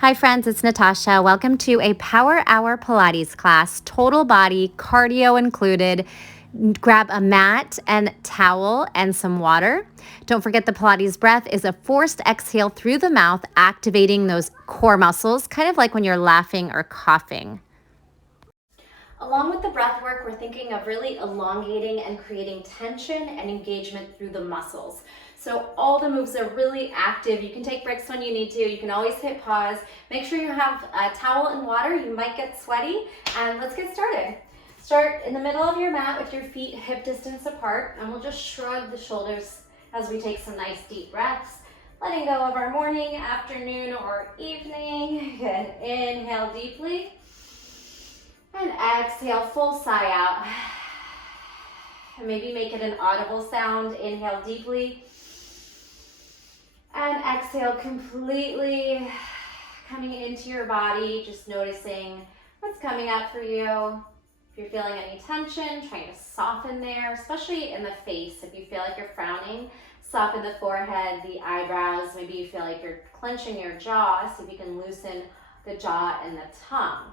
Hi friends, it's Natasha. Welcome to a Power Hour Pilates class, total body, cardio included. Grab a mat and towel and some water. Don't forget the Pilates breath is a forced exhale through the mouth, activating those core muscles, kind of like when you're laughing or coughing. Along with the breath work, we're thinking of really elongating and creating tension and engagement through the muscles. So all the moves are really active. You can take breaks when you need to. You can always hit pause. Make sure you have a towel and water. You might get sweaty. And let's get started. Start in the middle of your mat with your feet hip distance apart. And we'll just shrug the shoulders as we take some nice deep breaths. Letting go of our morning, afternoon, or evening. Good. Inhale deeply. And exhale, full sigh out. And maybe make it an audible sound. Inhale deeply. And exhale completely, coming into your body, just noticing what's coming up for you. If you're feeling any tension, trying to soften there, especially in the face. If you feel like you're frowning, soften the forehead, the eyebrows. Maybe you feel like you're clenching your jaw, see if you can loosen the jaw and the tongue.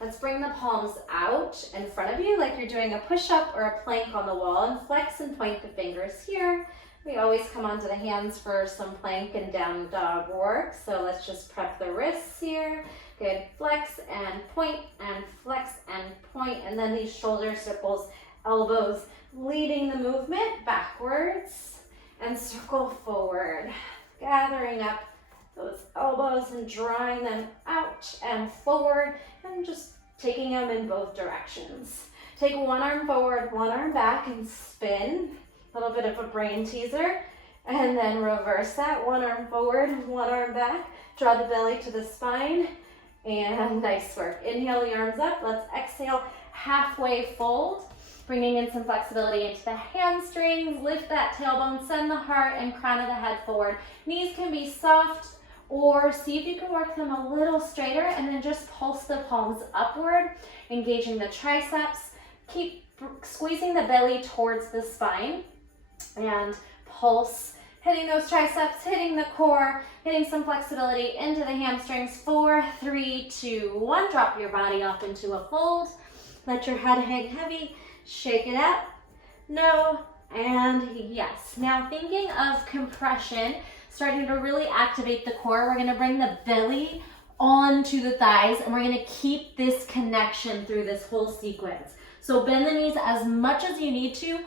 Let's bring the palms out in front of you like you're doing a push-up or a plank on the wall, and flex and point the fingers here. We always come onto the hands for some plank and down dog work, so let's just prep the wrists here. Good, flex and point, and then these shoulder circles, elbows leading the movement backwards, and circle forward, gathering up those elbows and drawing them out and forward, and just taking them in both directions. Take one arm forward, one arm back, and spin. A little bit of a brain teaser. And then reverse that. One arm forward, one arm back. Draw the belly to the spine. And nice work. Inhale the arms up. Let's exhale, halfway fold. Bringing in some flexibility into the hamstrings. Lift that tailbone, send the heart and crown of the head forward. Knees can be soft, or see if you can work them a little straighter, and then just pulse the palms upward, engaging the triceps. Keep squeezing the belly towards the spine and pulse, hitting those triceps, hitting the core, getting some flexibility into the hamstrings. 4, 3, 2, 1. Drop your body off into a fold. Let your head hang heavy. Shake it out. No, and yes. Now thinking of compression, starting to really activate the core, we're gonna bring the belly onto the thighs, and we're gonna keep this connection through this whole sequence. So bend the knees as much as you need to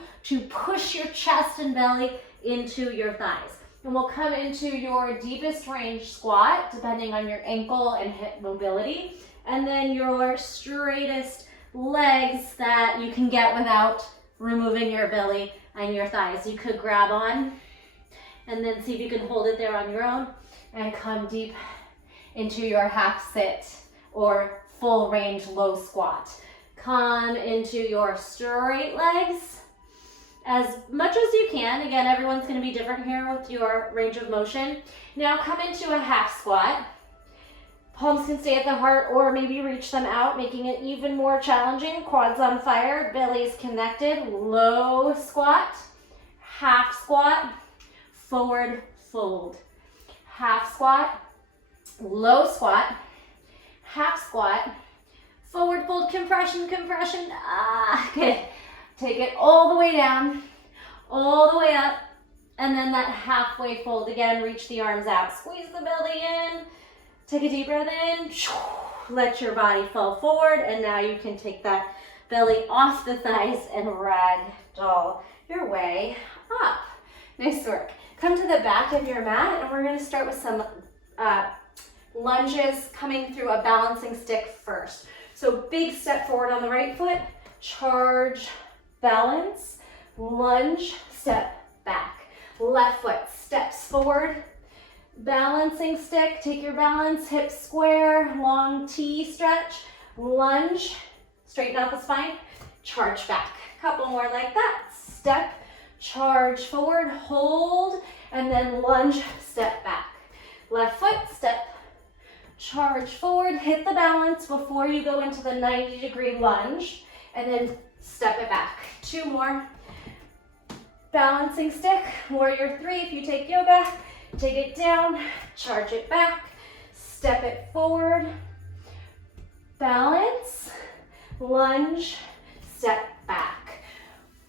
push your chest and belly into your thighs. And we'll come into your deepest range squat, depending on your ankle and hip mobility, and then your straightest legs that you can get without removing your belly and your thighs. You could grab on and then see if you can hold it there on your own, and come deep into your half sit or full range low squat. Come into your straight legs as much as you can. Again, everyone's going to be different here with your range of motion. Now come into a half squat. Palms can stay at the heart or maybe reach them out, making it even more challenging. Quads on fire, belly's connected. Low squat, half squat, forward fold. Half squat, low squat, half squat, forward fold, compression. Good. Take it all the way down, all the way up, and then that halfway fold again. Reach the arms out, squeeze the belly in. Take a deep breath in. Let your body fall forward, and now you can take that belly off the thighs and ragdoll your way up. Nice work. Come to the back of your mat, and we're going to start with some lunges, coming through a balancing stick first. So big step forward on the right foot, charge, balance, lunge, step back. Left foot steps forward, balancing stick, take your balance, hips square, long T stretch, lunge, straighten out the spine, charge back. Couple more like that. Step, charge forward, hold, and then lunge, step back. Left foot, step, charge forward, hit the balance before you go into the 90-degree lunge, and then step it back. 2 more. Balancing stick, warrior 3 if you take yoga. Take it down, charge it back, step it forward, balance, lunge, step back.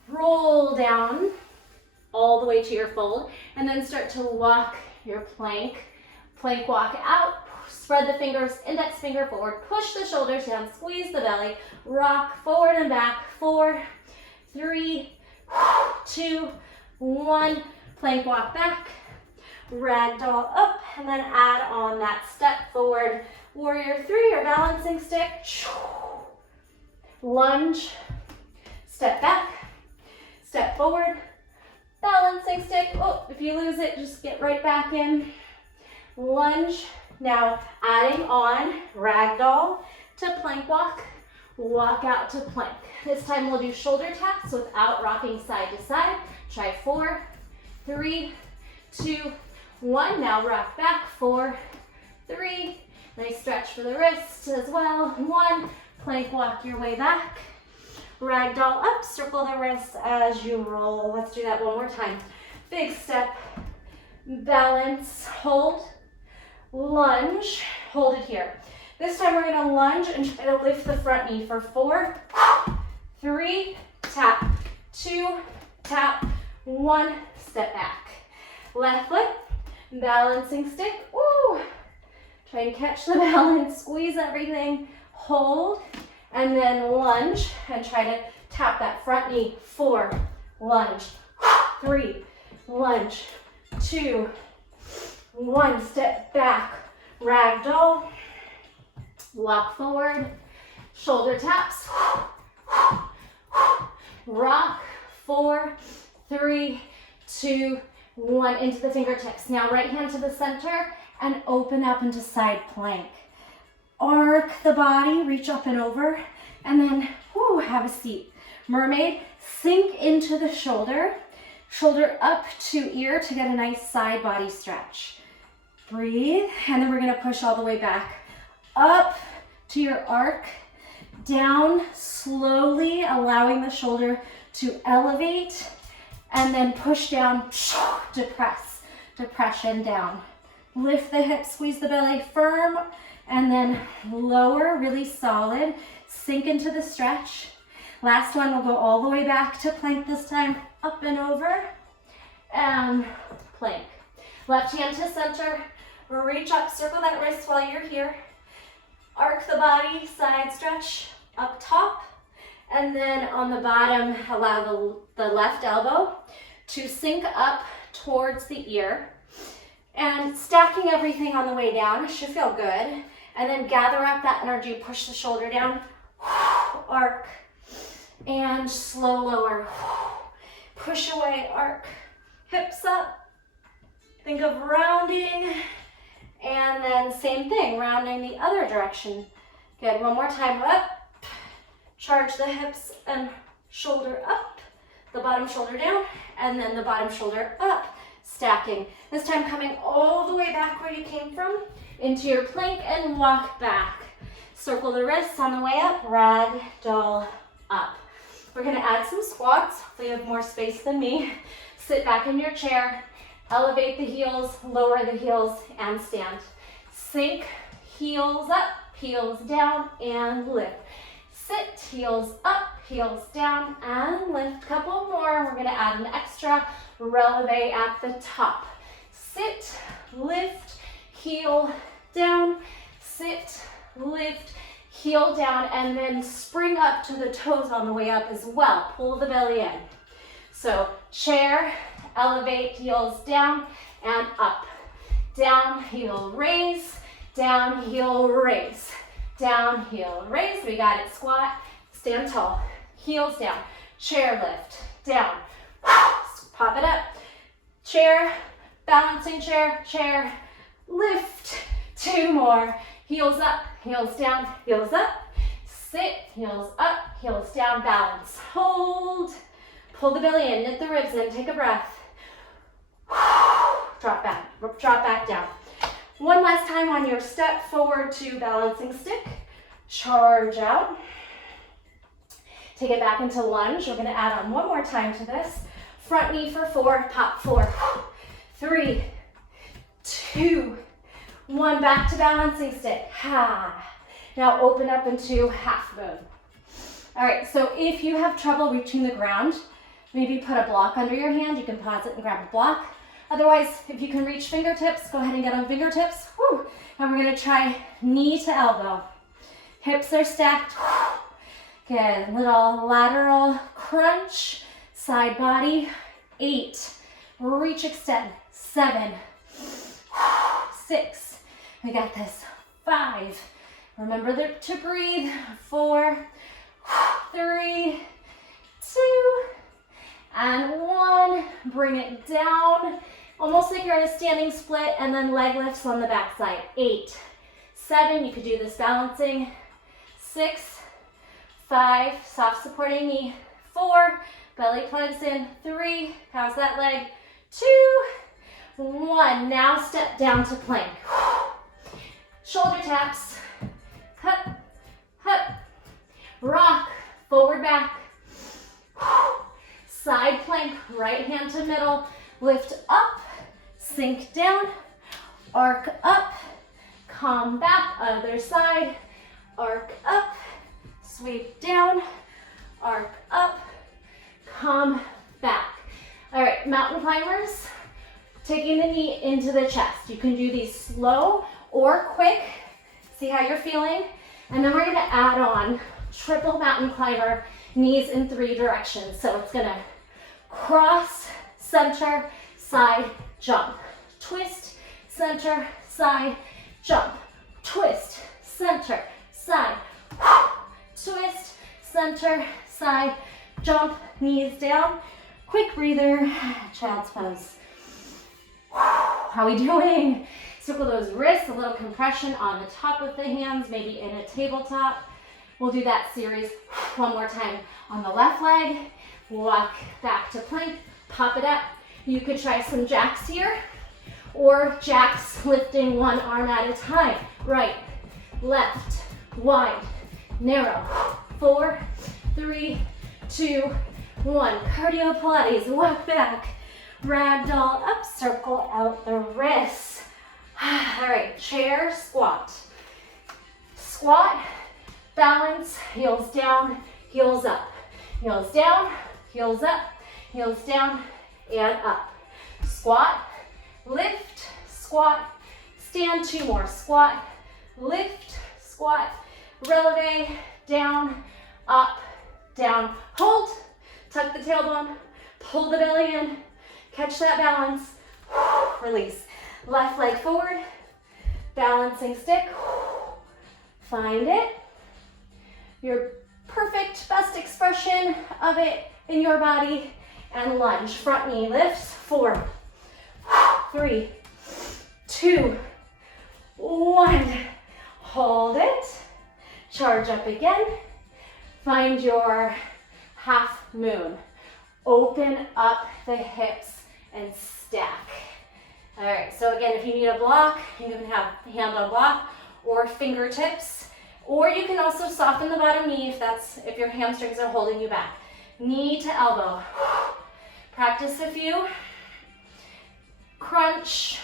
Roll down all the way to your fold, and then start to walk your plank. Plank walk out, spread the fingers, index finger forward, push the shoulders down, squeeze the belly, rock forward and back, 4, 3, 2, 1, plank walk back, ragdoll up, and then add on that step forward, warrior 3 or balancing stick, lunge, step back, step forward, balancing stick. Oh, if you lose it, just get right back in. Lunge. Now adding on ragdoll to plank walk, walk out to plank. This time we'll do shoulder taps without rocking side to side. Try 4, 3, 2, 1. Now rock back, 4, 3. Nice stretch for the wrists as well. 1, plank walk your way back. Ragdoll up, circle the wrists as you roll. Let's do that one more time. Big step, balance, hold, lunge, hold it here. This time we're gonna lunge and try to lift the front knee for 4, 3, tap, 2, tap, 1, step back. Left foot, balancing stick, ooh. Try and catch the balance, squeeze everything, hold, and then lunge and try to tap that front knee. 4, lunge, 3, lunge, 2, 1, step back, ragdoll, walk forward, shoulder taps, rock, 4, 3, 2, 1, into the fingertips. Now right hand to the center and open up into side plank. Arc the body, reach up and over, and then have a seat. Mermaid, sink into the shoulder, shoulder up to ear to get a nice side body stretch. Breathe, and then we're gonna push all the way back. Up to your arc, down slowly, allowing the shoulder to elevate, and then push down, depress, depression down. Lift the hips, squeeze the belly firm, and then lower, really solid. Sink into the stretch. Last one, we'll go all the way back to plank this time. Up and over, and plank. Left hand to center. Reach up, circle that wrist while you're here. Arc the body, side stretch, up top. And then on the bottom, allow the left elbow to sink up towards the ear. And stacking everything on the way down should feel good. And then gather up that energy, push the shoulder down, arc, and slow lower. Push away, arc, hips up. Think of rounding, and then same thing, rounding the other direction. Good, one more time, up. Charge the hips and shoulder up, the bottom shoulder down, and then the bottom shoulder up. Stacking. This time coming all the way back where you came from, into your plank and walk back. Circle the wrists on the way up, ragdoll up. We're gonna add some squats. Hopefully you have more space than me. Sit back in your chair, elevate the heels, lower the heels, and stand. Sink, heels up, heels down, and lift. Sit, heels up, heels down, and lift. Couple more. We're gonna add an extra releve at the top. Sit, lift, heel down, sit, lift, heel down, and then spring up to the toes on the way up as well. Pull the belly in. So chair, elevate, heels down and up. Down, heel, raise, down, heel, raise. Down, heel, raise. We got it. Squat, stand tall, heels down, chair lift, down. Pop it up. Chair, balancing chair, chair, lift. 2 more. Heels up, heels down, heels up. Sit, heels up, heels down, balance. Hold. Pull the belly in, knit the ribs in, take a breath. Drop back down. One last time on your step forward to balancing stick. Charge out. Take it back into lunge. We're gonna add on one more time to this. Front knee for 4, pop 4, 3, 2, 1, back to balancing stick. Ha. Now open up into half moon. All right, so if you have trouble reaching the ground, maybe put a block under your hand. You can pause it and grab a block. Otherwise, if you can reach fingertips, go ahead and get on fingertips. Woo. And we're gonna try knee to elbow. Hips are stacked. Good, little lateral crunch, side body. 8, reach, extend. 7, 6, we got this. 5, remember to breathe. 4, 3, 2, and 1. Bring it down, almost like you're in a standing split, and then leg lifts on the back side. 8, 7, you could do this balancing. 6, 5, soft supporting knee. 4, belly plugs in. 3, pause that leg. 2, 1, now step down to plank. Shoulder taps, hut, hut, rock, forward back, side plank, right hand to middle, lift up, sink down, arc up, come back, other side, arc up, sweep down, arc up, come back. All right, mountain climbers, taking the knee into the chest. You can do these slow or quick. See how you're feeling. And then we're gonna add on triple mountain climber, knees in 3 directions. So it's gonna cross, center, side, jump. Twist, center, side, jump. Twist, center, side. Twist, center, side, jump, knees down. Quick breather, child's pose. How are we doing? Circle those wrists, a little compression on the top of the hands, maybe in a tabletop. We'll do that series one more time on the left leg. Walk back to plank, pop it up. You could try some jacks here, or jacks lifting one arm at a time. Right, left, wide, narrow. 4, 3, 2, 1. Cardio Pilates, walk back. Ragdoll up, circle out the wrists. All right, chair squat. Squat, balance, heels down, heels up. Heels down, heels up, heels down, and up. Squat, lift, squat, stand, 2 more. Squat, lift, squat, releve, down, up, down. Hold, tuck the tailbone, pull the belly in, catch that balance, release. Left leg forward, balancing stick, find it. Your perfect, best expression of it in your body, and lunge. Front knee lifts. 4, 3, 2, 1. Hold it. Charge up again. Find your half moon. Open up the hips and stack. All right, so again, if you need a block, you can have hand on block or fingertips, or you can also soften the bottom knee if your hamstrings are holding you back. Knee to elbow. Practice a few. Crunch,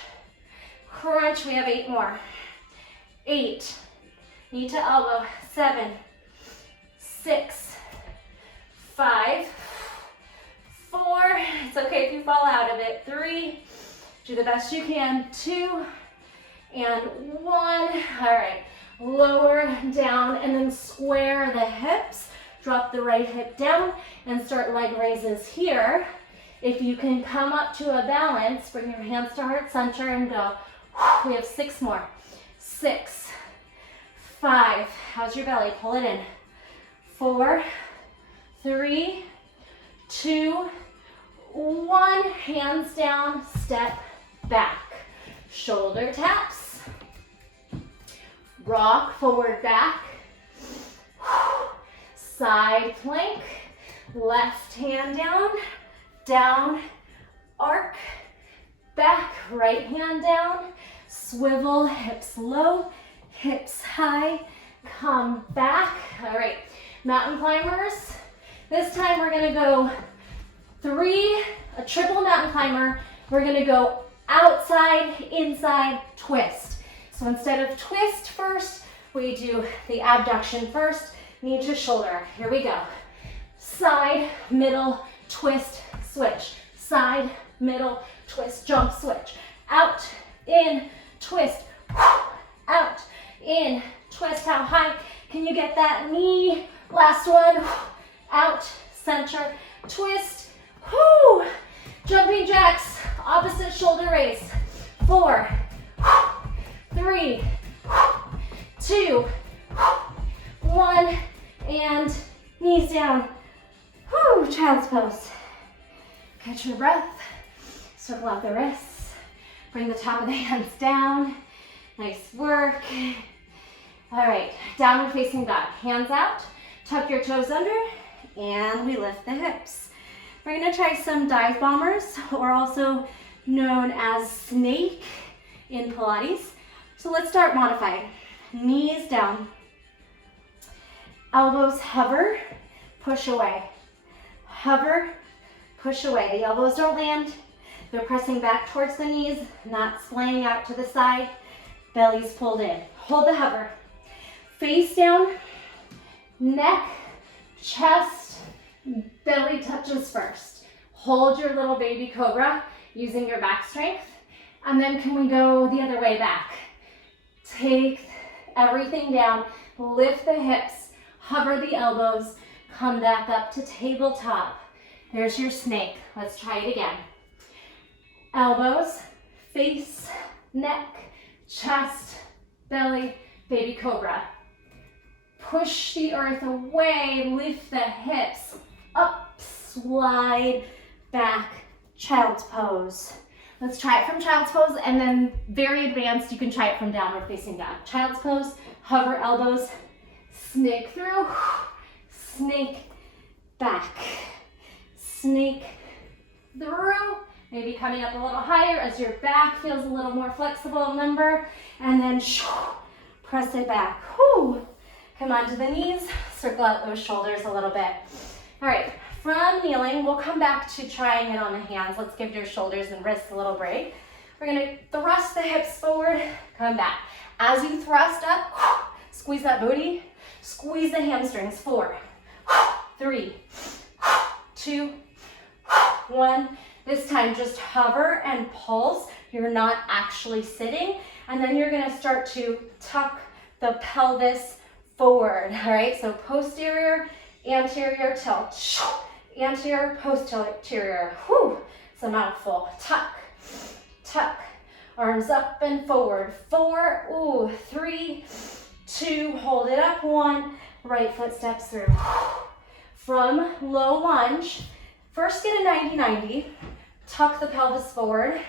crunch. We have 8 more. 8, knee to elbow. 7, 6, 5, 4. It's okay if you fall out of it. 3. Do the best you can. 2 and 1. All right, lower down and then square the hips. Drop the right hip down and start leg raises here. If you can come up to a balance, bring your hands to heart center and go. We have 6 more. 6, 5. How's your belly? Pull it in. 4, 3, 2, 1. Hands down, step back. Shoulder taps. Rock forward back. Side plank. Left hand down. Down, arc, back, right hand down. Swivel, hips low, hips high. Come back. All right, mountain climbers. This time we're gonna go 3, a triple mountain climber. We're gonna go outside, inside, twist. So instead of twist first, we do the abduction first, knee to shoulder. Here we go. Side, middle, twist, switch. Side, middle, twist, jump, switch. Out, in, twist, out, in, twist. How high can you get that knee? Last one, out, center, twist, whoo. Jumping jacks, opposite shoulder raise. 4, 3, 2, 1, and knees down. Whoo, child's pose. Catch your breath, circle out the wrists, bring the top of the hands down. Nice work. All right, downward facing dog. Hands out, tuck your toes under, and we lift the hips. We're gonna try some dive bombers, or also known as snake in Pilates. So let's start modified. Knees down, elbows hover, push away. Hover, push away. The elbows don't land. They're pressing back towards the knees, not splaying out to the side. Belly's pulled in. Hold the hover. Face down, neck, chest, belly touches first. Hold your little baby cobra using your back strength. And then can we go the other way back? Take everything down, lift the hips, hover the elbows, come back up to tabletop. There's your snake. Let's try it again. Elbows, face, neck, chest, belly, baby cobra. Push the earth away, lift the hips, up, slide, back, child's pose. Let's try it from child's pose, and then very advanced, you can try it from downward facing dog. Child's pose, hover elbows, snake through, snake back, snake through, maybe coming up a little higher as your back feels a little more flexible and limber, and then press it back. Whew. Come onto the knees, circle out those shoulders a little bit. All right, from kneeling, we'll come back to trying it on the hands. Let's give your shoulders and wrists a little break. We're gonna thrust the hips forward, come back. As you thrust up, squeeze that booty, squeeze the hamstrings. 4, 3, 2, 1. This time just hover and pulse. You're not actually sitting. And then you're gonna start to tuck the pelvis forward, all right? So posterior, anterior tilt, anterior, posterior. Whew, it's a mouthful. Tuck, tuck, arms up and forward. 4, 3, 2, hold it up. 1, right foot steps through. From low lunge, first get a 90-90, tuck the pelvis forward,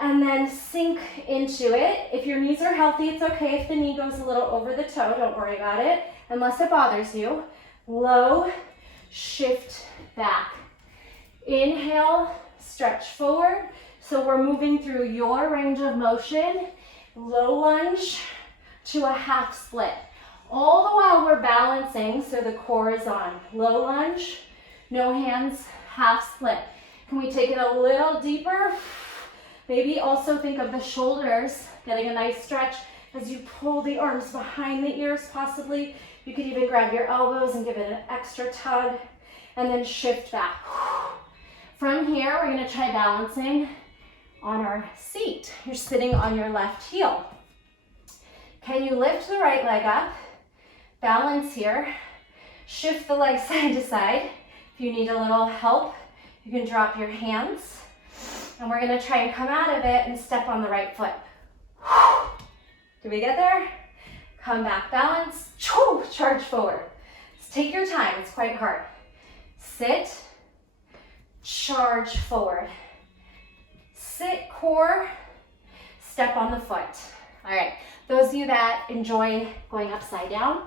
and then sink into it. If your knees are healthy, it's okay if the knee goes a little over the toe. Don't worry about it, unless it bothers you. Low, shift back. Inhale, stretch forward. So we're moving through your range of motion. Low lunge to a half split. All the while we're balancing, so the core is on. Low lunge, no hands, half split. Can we take it a little deeper? Maybe also think of the shoulders, getting a nice stretch as you pull the arms behind the ears possibly. You could even grab your elbows and give it an extra tug, and then shift back. From here, we're gonna try balancing on our seat. You're sitting on your left heel. Can you lift the right leg up? Balance here. Shift the leg side to side. If you need a little help, you can drop your hands. And we're gonna try and come out of it and step on the right foot. Did we get there? Come back, balance, charge forward. Just take your time, it's quite hard. Sit, charge forward. Sit, core, step on the foot. All right, those of you that enjoy going upside down,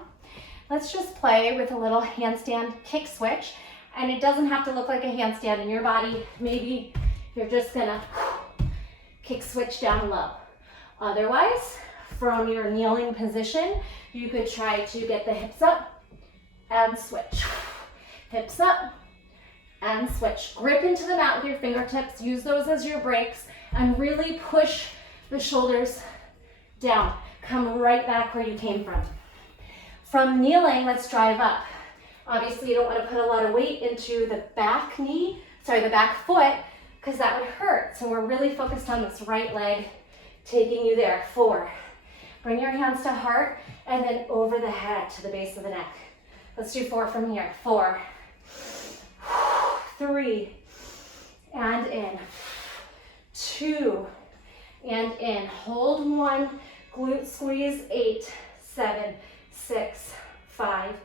let's just play with a little handstand kick switch. And it doesn't have to look like a handstand in your body. Maybe you're just gonna kick switch down low. Otherwise, from your kneeling position, you could try to get the hips up and switch. Hips up and switch. Grip into the mat with your fingertips. Use those as your brakes and really push the shoulders down. Come right back where you came from. From kneeling, let's drive up. Obviously, you don't want to put a lot of weight into the back the back foot, because that would hurt. So we're really focused on this right leg, taking you there. 4. Bring your hands to heart, and then over the head to the base of the neck. Let's do 4 from here. 4, 3, and in. 2, and in. Hold 1, glute squeeze. 8, 7, 6, 5,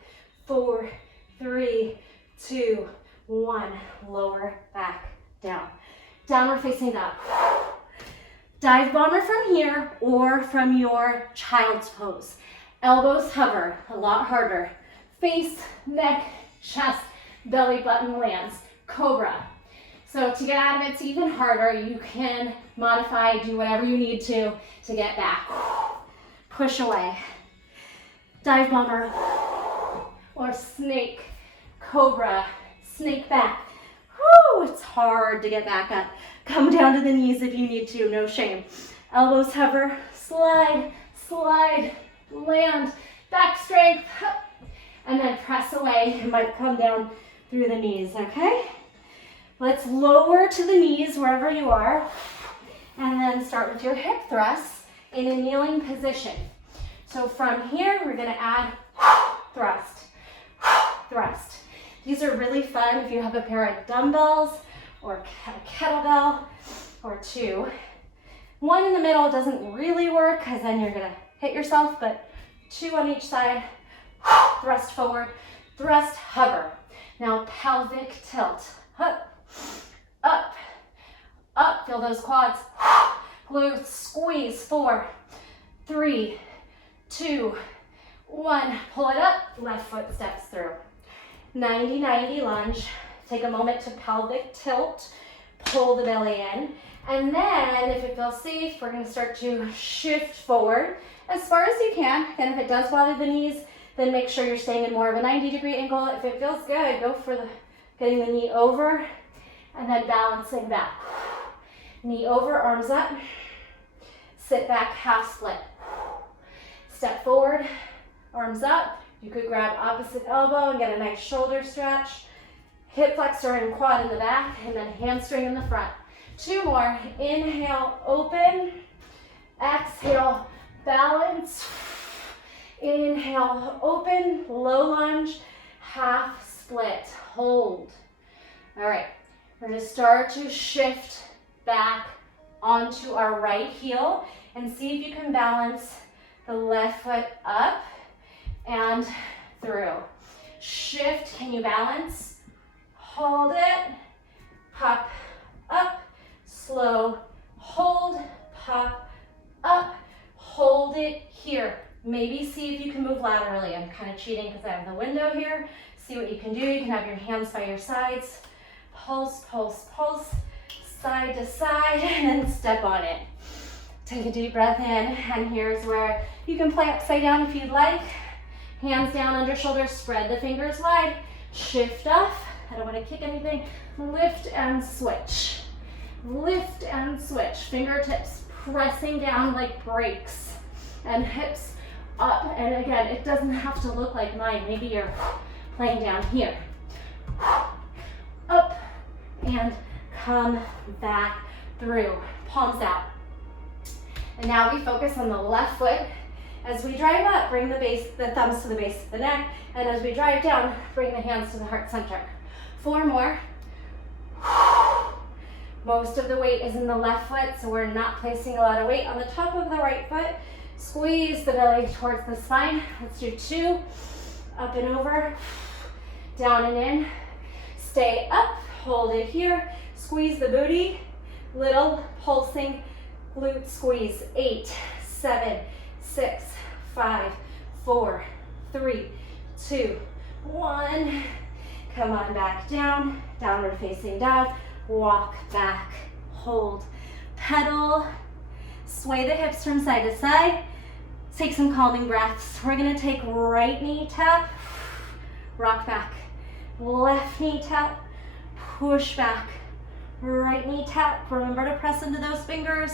4, 3, 2, 1. Lower back down. Downward facing dog. Dive bomber from here or from your child's pose. Elbows hover, a lot harder. Face, neck, chest, belly button lands. Cobra. So to get out of it, it's even harder. You can modify, do whatever you need to get back. Push away. Dive bomber or snake, cobra, snake back. Whew, it's hard to get back up. Come down to the knees if you need to, no shame. Elbows hover, slide, slide, land, back strength, and then press away. You might come down through the knees, okay? Let's lower to the knees wherever you are, and then start with your hip thrusts in a kneeling position. So from here, we're gonna add thrust, thrust. These are really fun if you have a pair of dumbbells or a kettlebell or 2. 1 in the middle doesn't really work because then you're gonna hit yourself, but 2 on each side. Thrust forward, thrust hover. Now pelvic tilt. Up, up, up. Feel those quads. Glutes squeeze. 4, 3, 2, 1. Pull it up. Left foot steps through. 90-90 lunge. Take a moment to pelvic tilt. Pull the belly in. And then, if it feels safe, we're going to start to shift forward as far as you can. And if it does bother the knees, then make sure you're staying in more of a 90-degree angle. If it feels good, go for getting the knee over and then balancing back. Knee over, arms up. Sit back, half split. Step forward, arms up. You could grab opposite elbow and get a nice shoulder stretch. Hip flexor and quad in the back, and then hamstring in the front. 2 more. Inhale, open. Exhale, balance. Inhale, open, low lunge, half split. Hold. All right, we're going to start to shift back onto our right heel and see if you can balance the left foot up and through. Shift, can you balance? Hold it, pop, up, slow, hold, pop, up, hold it here. Maybe see if you can move laterally. I'm kind of cheating because I have the window here. See what you can do. You can have your hands by your sides. Pulse, pulse, pulse, side to side, and then step on it. Take a deep breath in, and here's where you can play upside down if you'd like. Hands down under shoulders, spread the fingers wide. Shift off. I don't want to kick anything. Lift and switch. Lift and switch. Fingertips pressing down like brakes. And hips up. And again, it doesn't have to look like mine. Maybe you're playing down here. Up and come back through. Palms out. And now we focus on the left foot. As we drive up, bring the thumbs to the base of the neck. And as we drive down, bring the hands to the heart center. 4 more. Most of the weight is in the left foot, so we're not placing a lot of weight on the top of the right foot. Squeeze the belly towards the spine. Let's do 2. Up and over. Down and in. Stay up. Hold it here. Squeeze the booty. Little pulsing glute squeeze. 8, 7, 6, 5, 4, 3, 2, 1. Come on back down. Downward facing dog. Walk back. Hold. Pedal. Sway the hips from side to side. Take some calming breaths. We're going to take right knee tap. Rock back. Left knee tap. Push back. Right knee tap. Remember to press into those fingers.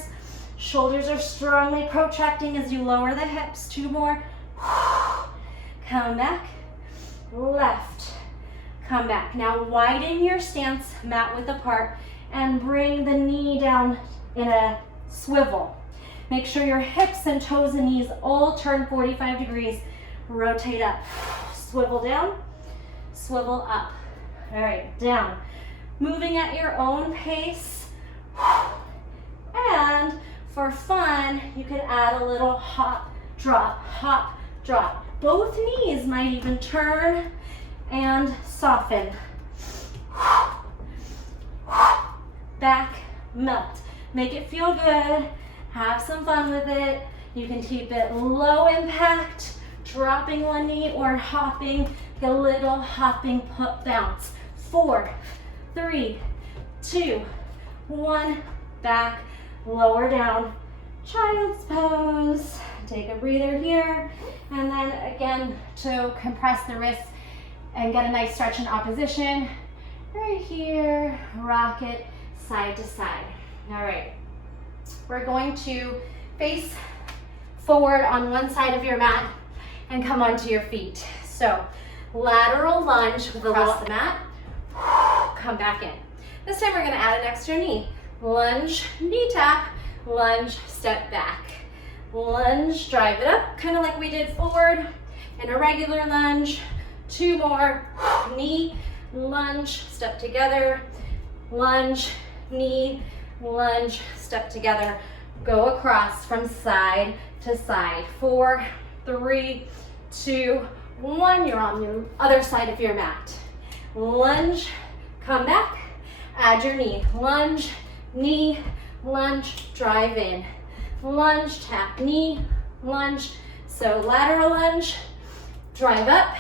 Shoulders are strongly protracting as you lower the hips. 2 more. Come back. Left. Come back. Now widen your stance, mat width apart, and bring the knee down in a swivel. Make sure your hips and toes and knees all turn 45 degrees. Rotate up. Swivel down. Swivel up. All right, down. Moving at your own pace. And for fun, you could add a little hop, drop, hop, drop. Both knees might even turn and soften. Back, melt. Make it feel good. Have some fun with it. You can keep it low impact, dropping one knee or hopping, a little hopping bounce. 4, 3, 2, 1, back, lower down, child's pose. Take a breather here, and then again to compress the wrists and get a nice stretch in opposition. Right here, rock it side to side. All right, we're going to face forward on one side of your mat and come onto your feet. So lateral lunge with across the mat, come back in. This time we're gonna add an extra knee. Lunge, knee tap, lunge, step back. Lunge, drive it up, kind of like we did forward in a regular lunge. 2 more, knee, lunge, step together, lunge, knee, lunge, step together. Go across from side to side. 4, 3, 2, 1. You're on the other side of your mat. Lunge, come back, add your knee. Lunge, knee, lunge, drive in. Lunge, tap, knee, lunge. So lateral lunge, drive up,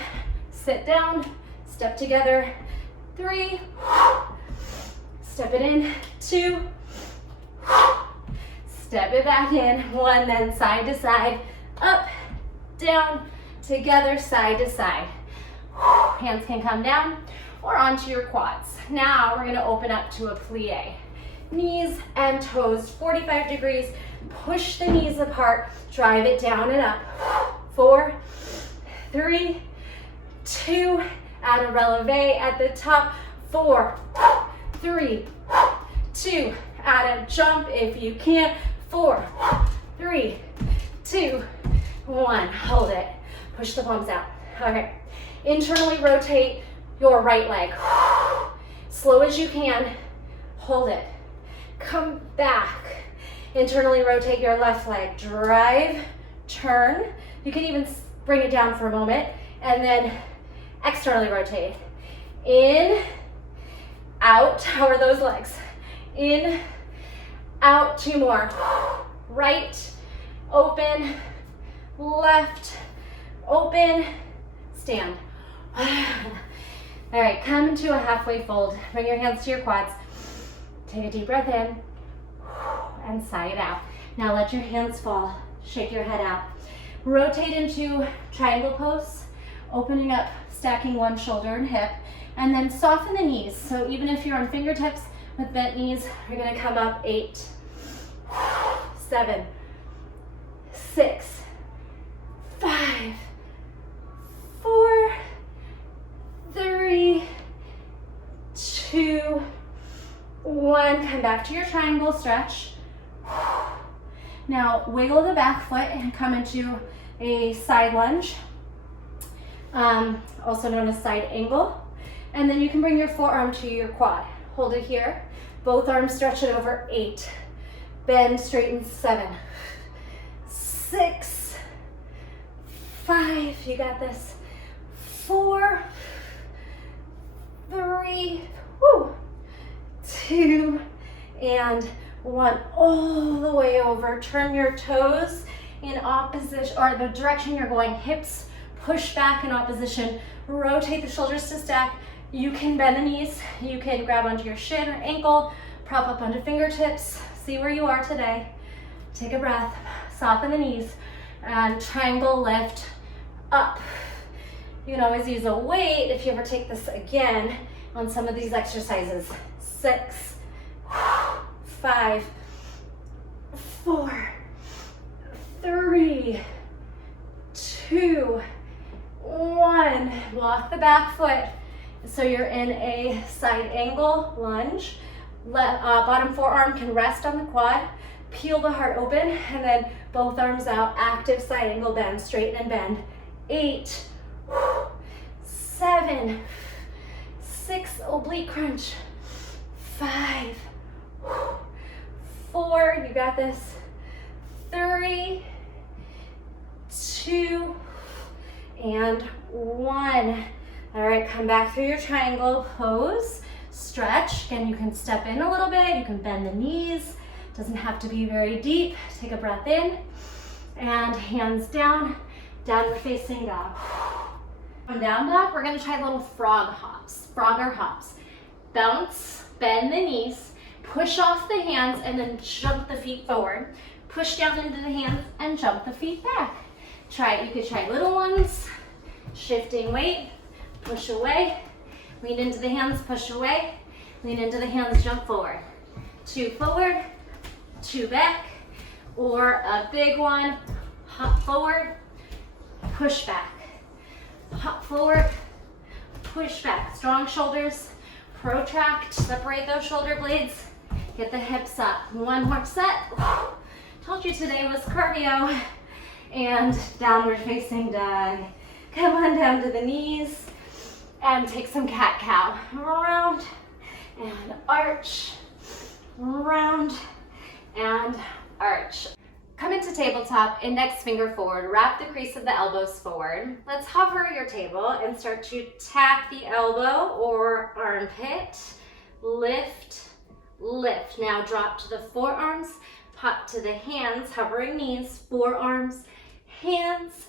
sit down, step together. 3, step it in. 2, step it back in. 1, then side to side, up, down, together, side to side. Hands can come down or onto your quads. Now we're gonna open up to a plie. Knees and toes 45 degrees. Push the knees apart, drive it down and up. 4, 3, 2, add a releve at the top. 4, 3, 2, add a jump if you can. 4, 3, 2, 1, hold it. Push the palms out. All right, internally rotate your right leg. Slow as you can, hold it. Come back. Internally rotate your left leg. Drive, turn. You can even bring it down for a moment and then externally rotate. In, out. How are those legs? In, out. 2 more. Right, open, left, open, stand. All right, come into a halfway fold. Bring your hands to your quads. Take a deep breath in and sigh it out. Now let your hands fall. Shake your head out. Rotate into triangle pose, opening up, stacking one shoulder and hip, and then soften the knees. So even if you're on fingertips with bent knees, you're gonna come up. 8, 7, 6, 5, 4, 3, 2, 1. Come back to your triangle stretch. Now wiggle the back foot and come into a side lunge, also known as side angle. And then you can bring your forearm to your quad. Hold it here. Both arms stretch it over. 8. Bend, straighten. 7, 6, 5. You got this. 4, 3, 2, and 1. All the way over. Turn your toes in opposition, or the direction you're going. Hips push back in opposition. Rotate the shoulders to stack. You can bend the knees. You can grab onto your shin or ankle, prop up onto fingertips. See where you are today. Take a breath. Soften the knees and triangle lift up. You can always use a weight if you ever take this again on some of these exercises. 6, 5, 4, 3, 2, 1. Walk the back foot. So you're in a side angle lunge. Bottom forearm can rest on the quad. Peel the heart open, and then both arms out. Active side angle bend. Straighten and bend. 8, 7, 6, oblique crunch. 5, 4, you got this. 3, 2, and 1. All right, come back through your triangle pose. Stretch. Again, you can step in a little bit. You can bend the knees. Doesn't have to be very deep. Take a breath in. And hands down. Downward facing dog. From down dog, we're going to try little frog hops. Frogger hops. Bounce, bend the knees, push off the hands, and then jump the feet forward. Push down into the hands and jump the feet back. Try it. You could try little ones. Shifting weight. Push away, lean into the hands, push away, lean into the hands, jump forward. 2 forward, 2 back, or a big one, hop forward, push back. Hop forward, push back. Strong shoulders, protract, separate those shoulder blades, get the hips up. 1 more set. Told you today was cardio. And downward facing dog. Come on down to the knees. And take some cat-cow. Round and arch, round and arch. Come into tabletop, index finger forward, wrap the crease of the elbows forward. Let's hover your table and start to tap the elbow or armpit. Lift, lift. Now drop to the forearms, pop to the hands, hovering knees, forearms, hands,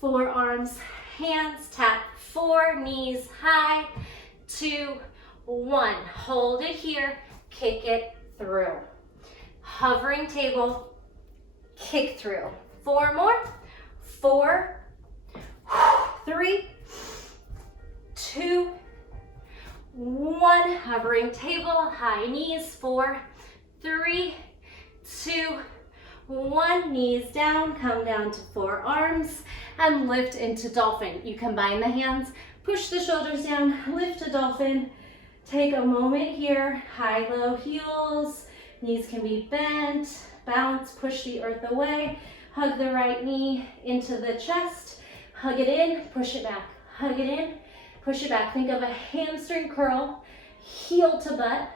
forearms, hands, tap 4, knees high, 2, 1. Hold it here, kick it through. Hovering table, kick through. 4 more. 4, 3, 2, 1. Hovering table, high knees. 4, 3, 2, 1. Knees down, come down to forearms and lift into dolphin. You combine the hands, push the shoulders down, lift to dolphin. Take a moment here, high, low heels. Knees can be bent, bounce, push the earth away. Hug the right knee into the chest. Hug it in, push it back. Hug it in, push it back. Think of a hamstring curl, heel to butt,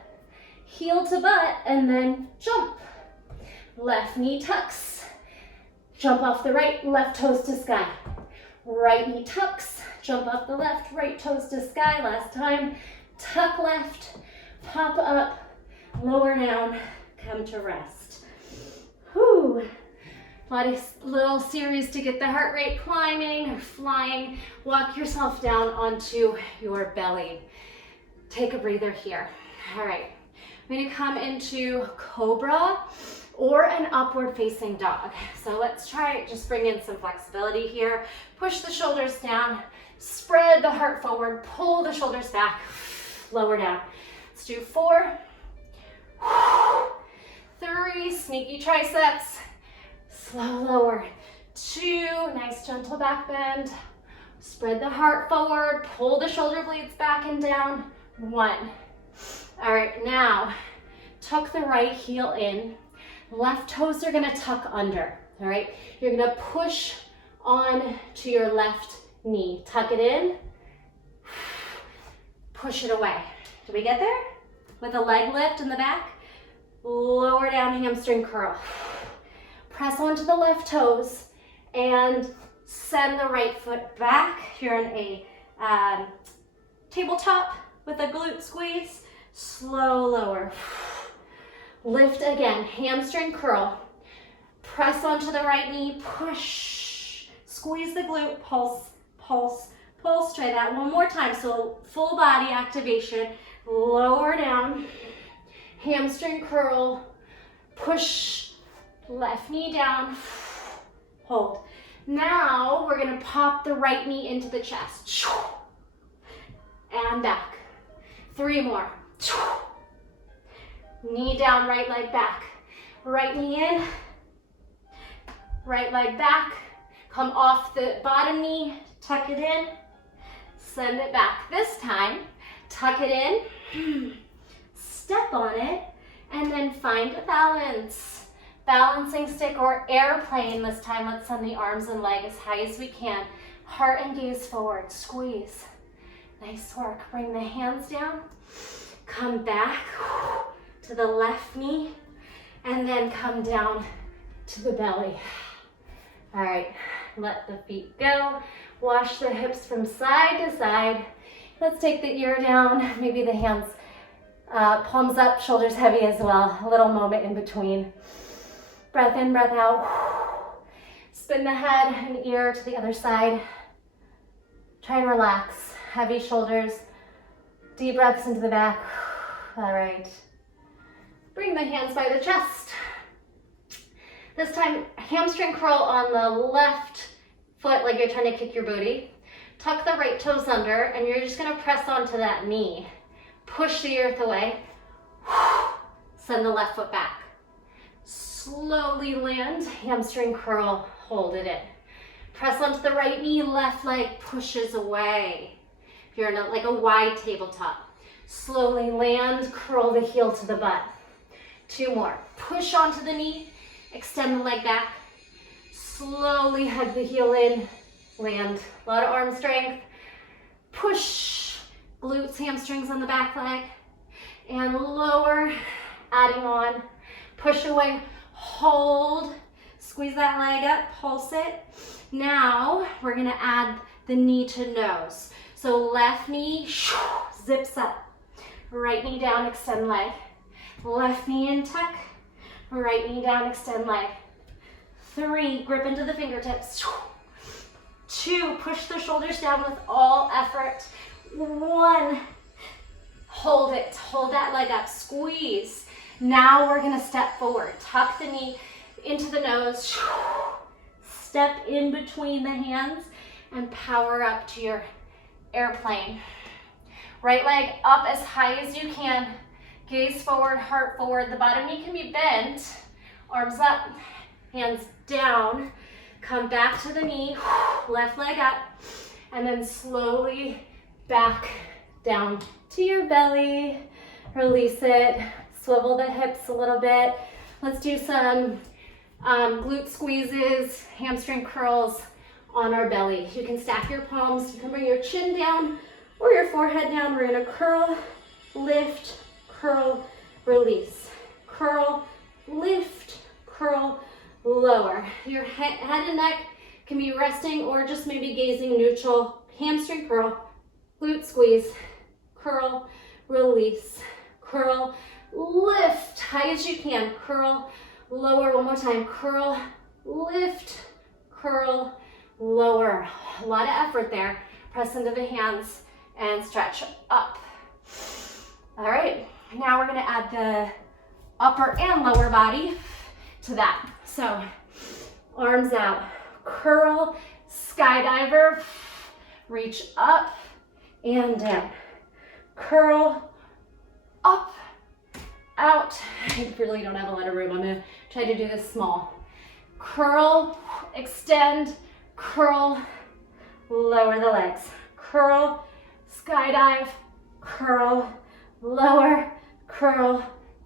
and then jump. Left knee tucks. Jump off the right, left toes to sky. Right knee tucks. Jump off the left, right toes to sky. Last time. Tuck left, pop up, lower down, come to rest. Whew. Little series to get the heart rate climbing or flying. Walk yourself down onto your belly. Take a breather here. All right. I'm going to come into cobra or an upward facing dog. So let's try it. Just bring in some flexibility here. Push the shoulders down, spread the heart forward, pull the shoulders back, lower down. Let's do 4, 3, sneaky triceps, slow lower. 2, nice gentle back bend. Spread the heart forward, pull the shoulder blades back and down. 1. All right, now tuck the right heel in. Left toes are gonna tuck under, all right? You're gonna push on to your left knee. Tuck it in, push it away. Did we get there? With a leg lift in the back. Lower down, hamstring curl. Press onto the left toes and send the right foot back. You're in a tabletop with a glute squeeze. Slow lower. Lift again, hamstring curl. Press onto the right knee, push. Squeeze the glute, pulse, pulse, pulse. Try that one more time. So full body activation. Lower down, hamstring curl, push, left knee down, hold. Now we're gonna pop the right knee into the chest. And back. 3 more. Knee down, right leg back. Right knee in, Right leg back. Come off the bottom knee, tuck it in, send it back. This time, tuck it in, step on it, and then find a balance. Balancing stick or airplane this time. Let's send the arms and leg as high as we can. Heart and gaze forward, squeeze. Nice work. Bring the hands down, come back to the left knee, and then come down to the belly. All right, let the feet go. Wash the hips from side to side. Let's take the ear down, maybe the hands, palms up, shoulders heavy as well. A little moment in between. Breath in, breath out. Spin the head and ear to the other side. Try and relax. Heavy shoulders. Deep breaths into the back. All right. Bring the hands by the chest. This time, hamstring curl on the left foot like you're trying to kick your booty. Tuck the right toes under, and you're just gonna press onto that knee. Push the earth away. Send the left foot back. Slowly land, hamstring curl, hold it in. Press onto the right knee, left leg pushes away. If you're in like a wide tabletop. Slowly land, curl the heel to the butt. 2 more. Push onto the knee, extend the leg back. Slowly hug the heel in, land. A lot of arm strength. Push, glutes, hamstrings on the back leg. And lower, adding on. Push away, hold. Squeeze that leg up, pulse it. Now, we're gonna add the knee to nose. So left knee, zips up. Right knee down, extend leg. Left knee in, tuck. Right knee down, extend leg. 3, grip into the fingertips. 2, push the shoulders down with all effort. 1, hold it, hold that leg up, squeeze. Now we're gonna step forward. Tuck the knee into the nose. Step in between the hands and power up to your airplane. Right leg up as high as you can. Gaze forward, heart forward. The bottom knee can be bent. Arms up, hands down. Come back to the knee, left leg up, and then slowly back down to your belly. Release it. Swivel the hips a little bit. Let's do some glute squeezes, hamstring curls on our belly. You can stack your palms. You can bring your chin down or your forehead down. We're gonna curl, lift, curl, release. Curl, lift, curl, lower. Your head and neck can be resting or just maybe gazing neutral. Hamstring curl, glute squeeze, curl, release, curl, lift, high as you can, curl, lower, one more time, curl, lift, curl, lower. A lot of effort there. Press into the hands and stretch up. All right, now we're gonna add the upper and lower body to that. So, arms out, curl, skydiver, reach up and down. Curl, up, out. I really don't have a lot of room. I'm gonna try to do this small. Curl, extend, curl, lower the legs. Curl, skydive, curl, lower, curl,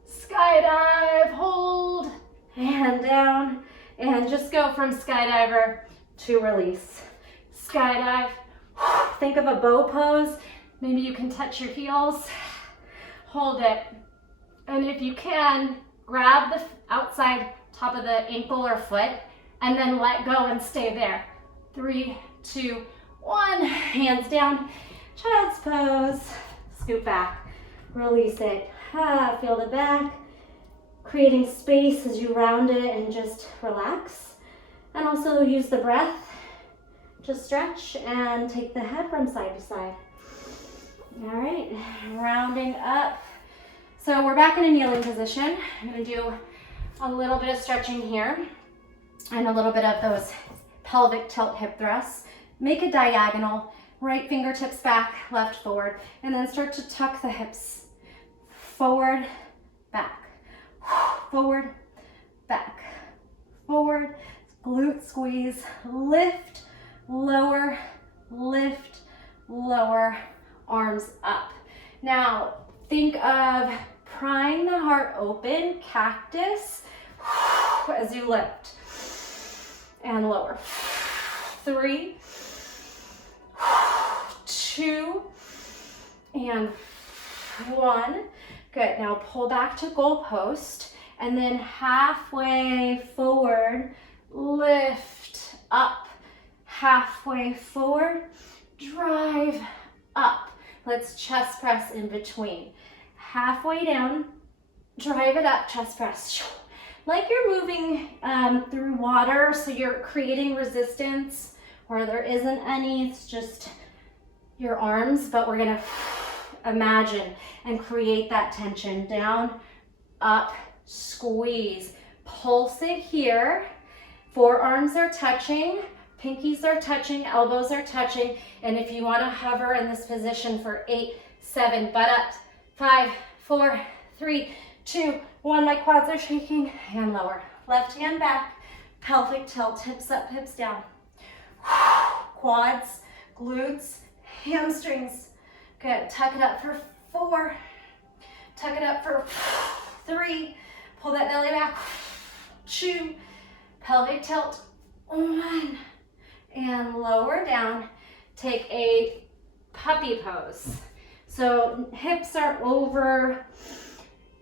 skydive, hold, and down. And just go from skydiver to release. Skydive, think of a bow pose. Maybe you can touch your heels, hold it. And if you can, grab the outside top of the ankle or foot and then let go and stay there. 3, 2, 1, hands down, child's pose. Scoot back, release it. Feel the back, creating space as you round it and just relax. And also use the breath to stretch and take the head from side to side. All right, rounding up. So we're back in a kneeling position. I'm gonna do a little bit of stretching here and a little bit of those pelvic tilt hip thrusts. Make a diagonal, right fingertips back, left forward, and then start to tuck the hips. Forward, back, forward, back, forward. glute squeeze, lift, lower, arms up. Now, think of prying the heart open, cactus, as you lift and lower. 3, 2, and 1. Good. Now pull back to goalpost and then halfway forward, lift up, halfway forward, drive up. Let's chest press in between. Halfway down, drive it up, chest press. Like you're moving through water, so you're creating resistance where there isn't any, it's just your arms, but we're gonna imagine and create that tension. Down, up, squeeze. Pulse it here. Forearms are touching, pinkies are touching, elbows are touching, and if you wanna hover in this position for 8, 7, butt up, 5, 4, 3, 2, 1, my quads are shaking, and lower. Left hand back, pelvic tilt, hips up, hips down. Quads, glutes, hamstrings. Good, tuck it up for 4, tuck it up for 3, pull that belly back, 2, pelvic tilt, 1, and lower down. Take a puppy pose. So hips are over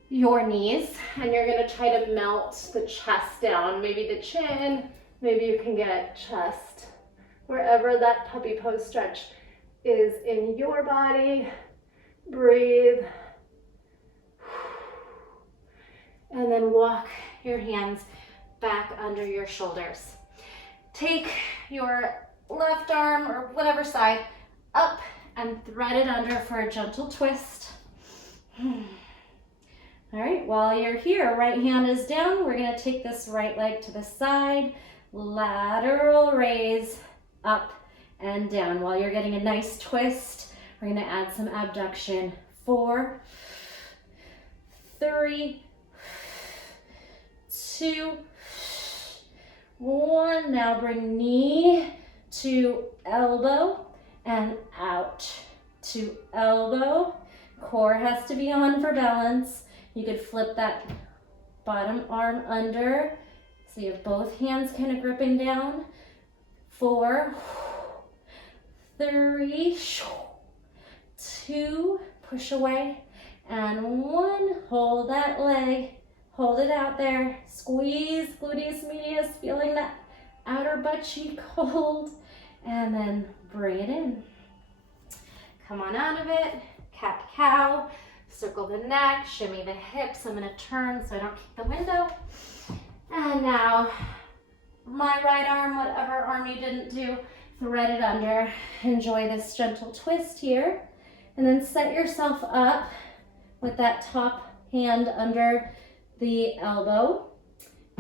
your knees, and you're gonna try to melt the chest down, maybe the chin, maybe you can get chest, wherever that puppy pose stretch is in your body. Breathe. And then walk your hands back under your shoulders. Take your left arm or whatever side up and thread it under for a gentle twist. All right, while you're here, right hand is down. We're gonna take this right leg to the side, lateral raise, up and down. While you're getting a nice twist, we're gonna add some abduction. 4, 3, 2, 1. Now bring knee to elbow and out to elbow. Core has to be on for balance. You could flip that bottom arm under so you have both hands kind of gripping down. 4, 3, 2, push away, and 1. Hold that leg, hold it out there. Squeeze gluteus medius, feeling that outer butt cheek hold, and then bring it in. Come on out of it, cat-cow. Circle the neck, shimmy the hips. I'm gonna turn so I don't kick the window. And now, my right arm, whatever arm you didn't do, thread it under. Enjoy this gentle twist here. And then set yourself up with that top hand under the elbow.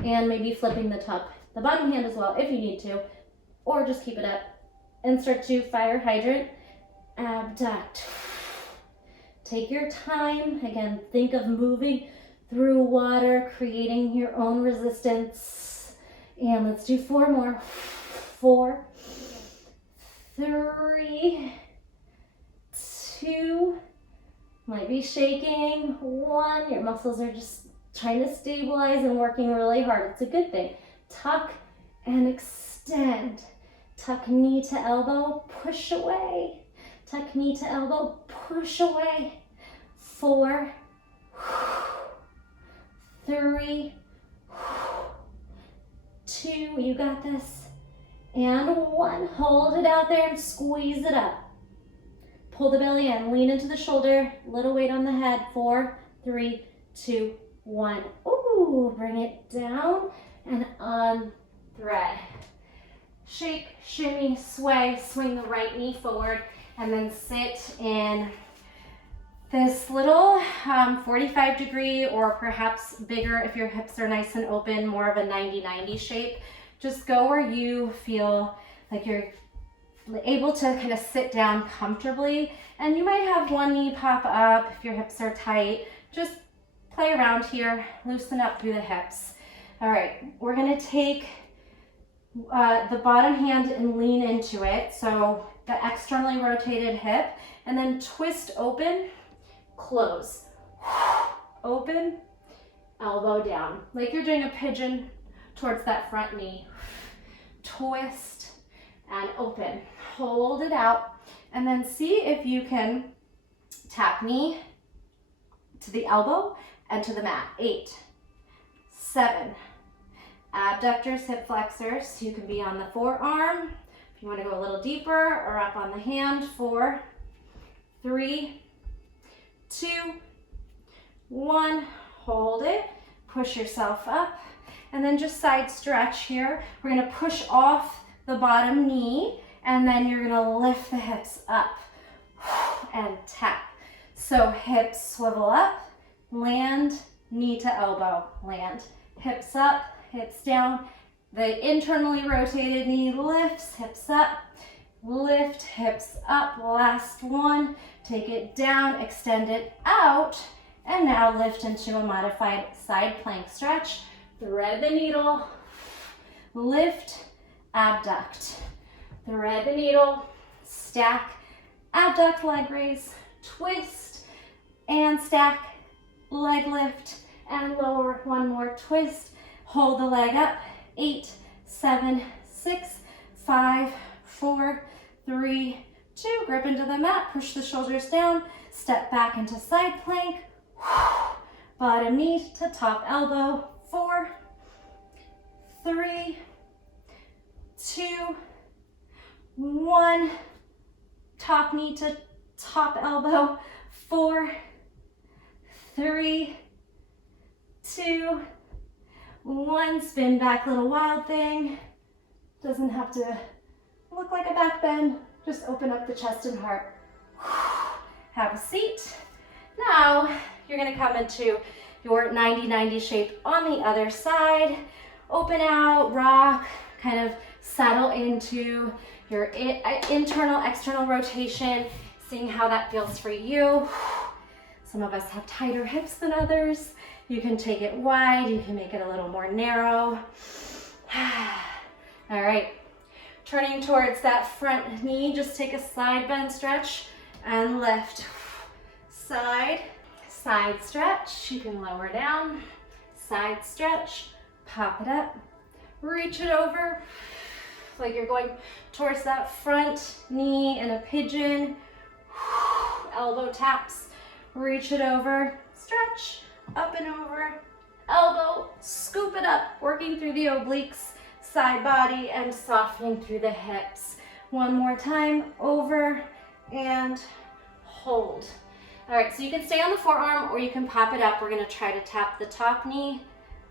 And maybe flipping the bottom hand as well if you need to. Or just keep it up. And start to fire hydrant, abduct. Take your time. Again, think of moving through water, creating your own resistance. And let's do 4 more. 4, 3, 2, might be shaking. 1, your muscles are just trying to stabilize and working really hard. It's a good thing. Tuck and extend. Tuck knee to elbow, push away. Tuck knee to elbow, push away. 4, 3, 2, you got this. And 1, hold it out there and squeeze it up. Pull the belly in, lean into the shoulder, little weight on the head. 4, 3, 2, 1. Ooh, bring it down and unthread. Shake, shimmy, sway, swing the right knee forward, and then sit in this little 45-degree, or perhaps bigger if your hips are nice and open, more of a 90-90 shape. Just go where you feel like you're able to kind of sit down comfortably. And you might have one knee pop up if your hips are tight. Just play around here, loosen up through the hips. All right, we're gonna take the bottom hand and lean into it. So the externally rotated hip, and then twist open, close. Open, elbow down. Like you're doing a pigeon towards that front knee. Twist and open. Hold it out, and then see if you can tap knee to the elbow and to the mat. 8, 7, abductors, hip flexors. You can be on the forearm if you want to go a little deeper, or up on the hand. 4, 3, 2, 1. Hold it. Push yourself up. And then just side stretch here. We're going to push off the bottom knee, and then you're going to lift the hips up and tap. So hips swivel up, land, knee to elbow, land. Hips up, hips down. The internally rotated knee lifts, hips up, lift, hips up. Last one. Take it down, extend it out, and now lift into a modified side plank stretch. Thread the needle, lift, abduct. Thread the needle, stack, abduct, leg raise, twist, and stack, leg lift, and lower. One more twist. Hold the leg up. 8, 7, 6, 5, 4, 3, 2. Grip into the mat. Push the shoulders down. Step back into side plank. Bottom knee to top elbow. 4, 3, 2, 1. Top knee to top elbow. 4, 3, 2, 1. Spin back, little wild thing. Doesn't have to look like a back bend. Just open up the chest and heart. Have a seat. Now you're going to come into your 90-90 shape on the other side. Open out, rock, kind of settle into your internal, external rotation, seeing how that feels for you. Some of us have tighter hips than others. You can take it wide, you can make it a little more narrow. All right, turning towards that front knee, just take a side bend stretch and lift. Side, side stretch, you can lower down, side stretch, pop it up, reach it over, like you're going towards that front knee in a pigeon. Elbow taps, reach it over, stretch, up and over, elbow, scoop it up, working through the obliques, side body, and softening through the hips. One more time, over and hold. All right, so you can stay on the forearm or you can pop it up. We're gonna try to tap the top knee,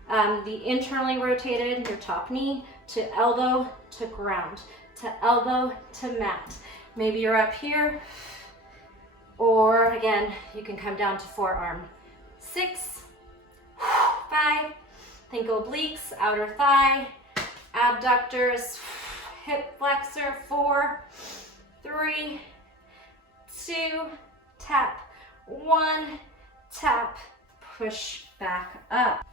the internally rotated, your top knee, to elbow to ground, to elbow to mat. Maybe you're up here, or again, you can come down to forearm. 6, 5, think obliques, outer thigh, abductors, hip flexor. 4, 3, 2, tap. 1, tap, push back up.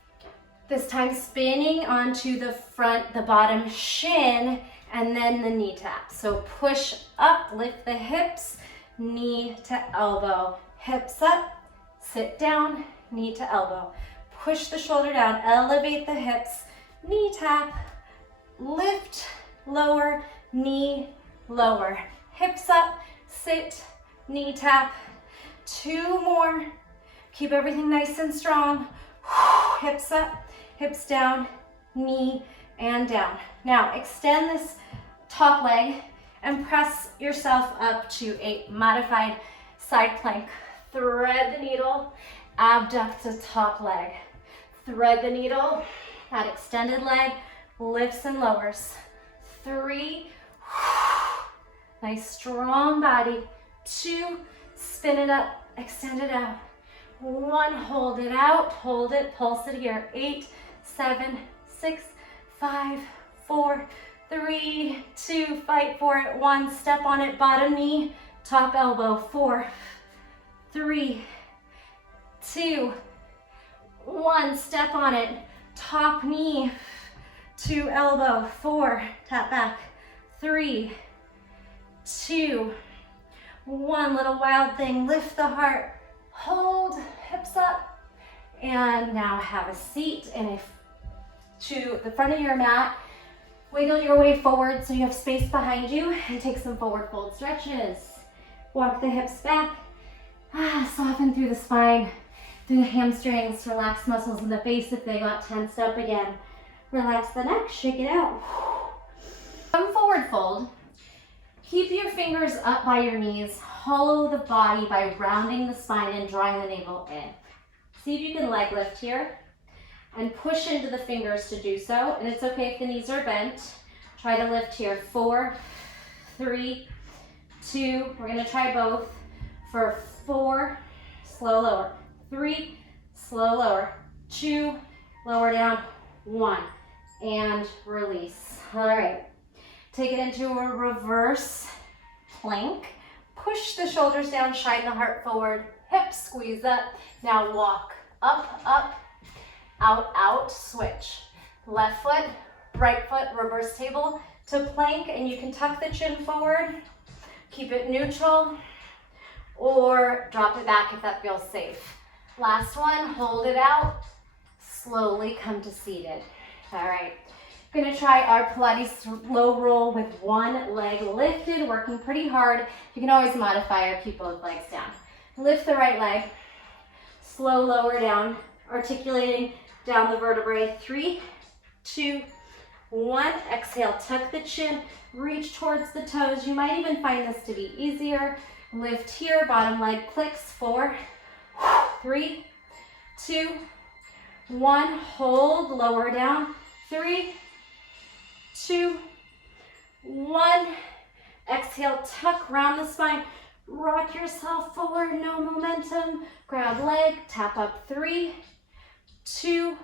This time spinning onto the front, the bottom shin, and then the knee tap. So push up, lift the hips, knee to elbow, hips up, sit down, knee to elbow. Push the shoulder down, elevate the hips, knee tap, lift, lower, knee, lower. Hips up, sit, knee tap. 2 more. Keep everything nice and strong. Hips up, hips down, knee and down. Now extend this top leg and press yourself up to a modified side plank. Thread the needle, abduct the top leg. Thread the needle, that extended leg lifts and lowers. 3, nice strong body. 2, spin it up, extend it out. 1, hold it out, hold it, pulse it here. 8, 7, 6, 5, 4, 3, 2, fight for it. 1, step on it, bottom knee, top elbow. 4, 3, 2, 1, step on it, top knee, 2, elbow, 4, tap back, 3, 2, 1, little wild thing, lift the heart, hold, hips up, and now have a seat to the front of your mat. Wiggle your way forward so you have space behind you and take some forward fold stretches. Walk the hips back, soften through the spine, through the hamstrings, relax muscles in the face if they got tensed up again. Relax the neck, shake it out. Come forward fold. Keep your fingers up by your knees. Hollow the body by rounding the spine and drawing the navel in. See if you can leg lift here and push into the fingers to do so. And it's okay if the knees are bent. Try to lift here. 4, 3, 2. We're gonna try both for 4, slow lower. 3, slow lower. 2, lower down. 1, and release. All right. Take it into a reverse plank. Push the shoulders down, shine the heart forward, hips squeeze up. Now walk up, up, out, out, switch. Left foot, right foot, reverse table to plank, and you can tuck the chin forward, keep it neutral, or drop it back if that feels safe. Last one, hold it out, slowly come to seated. All right. We're gonna try our Pilates low roll with one leg lifted, working pretty hard. You can always modify or keep both legs down. Lift the right leg, slow lower down, articulating down the vertebrae. 3, 2, 1. Exhale, tuck the chin, reach towards the toes. You might even find this to be easier. Lift here, bottom leg clicks. 4, 3, 2, 1. Hold, lower down. 3, 2, 1. Exhale, tuck, round the spine. Rock yourself forward, no momentum. Grab leg, tap up. 3, 2,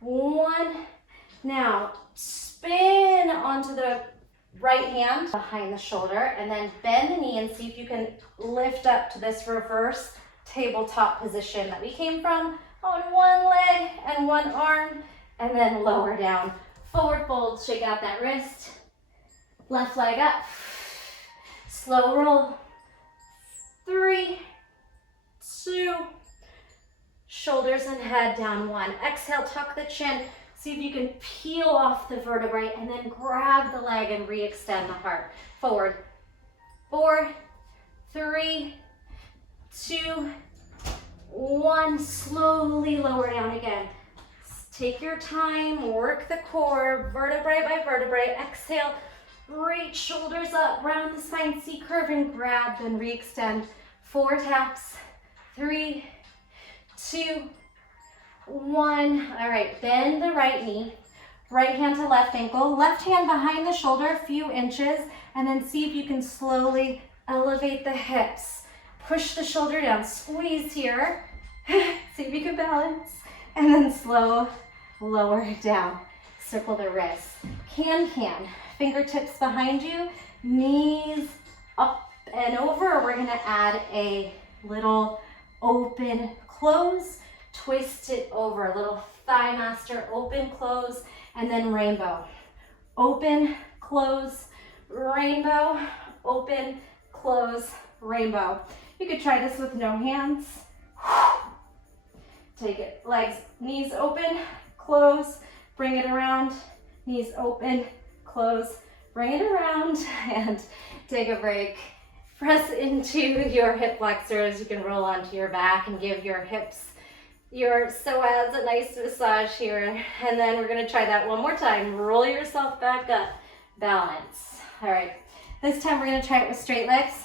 1. Now, spin onto the right hand behind the shoulder and then bend the knee and see if you can lift up to this reverse tabletop position that we came from on one leg and one arm, and then lower down. Forward fold, shake out that wrist. Left leg up. Slow roll. 3, 2, shoulders and head down. 1. Exhale, tuck the chin. See if you can peel off the vertebrae and then grab the leg and re-extend the heart. Forward. 4, 3, 2, 1. Slowly lower down again. Take your time, work the core, vertebrae by vertebrae. Exhale, reach shoulders up, round the spine, C-curve, and grab, then re-extend. 4 taps. 3, 2, 1. All right, bend the right knee. Right hand to left ankle. Left hand behind the shoulder a few inches, and then see if you can slowly elevate the hips. Push the shoulder down, squeeze here. See if you can balance. And then slow, lower it down. Circle the wrists. Can. Fingertips behind you, knees up and over. We're gonna add a little open close, twist it over, little thigh master, open, close, and then rainbow. Open, close, rainbow, open, close, rainbow. You could try this with no hands. Take it, legs, knees open, close, bring it around, knees open, close, bring it around, and take a break. Press into your hip flexors. You can roll onto your back and give your hips, your psoas a nice massage here. And then we're gonna try that one more time. Roll yourself back up, balance. All right, this time we're gonna try it with straight legs.